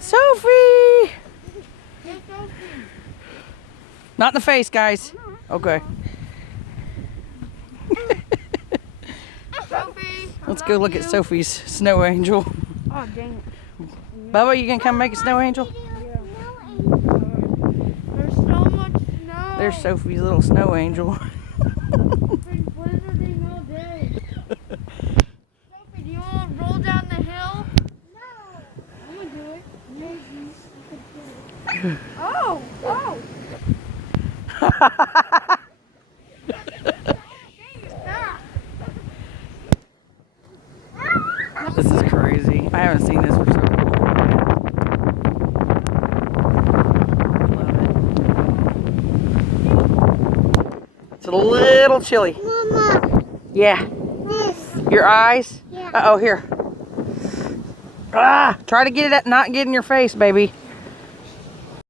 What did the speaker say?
Sophie! Not in the face, guys. Okay. Sophie, Let's go look at Sophie's snow angel. oh, dang it. Bubba, you gonna come make a snow angel? There's so much snow. There's Sophie's little snow angel. Freaking blizzarding all day. Sophie, do you want to roll down the hill? No. I'm going to do it. Maybe. Oh, oh. This is crazy. I haven't seen this for so long. Love it. It's a little chilly. Mama, Yeah. this. Your eyes? Yeah. Uh-oh, here. Ah! Try to get it not get in your face, baby.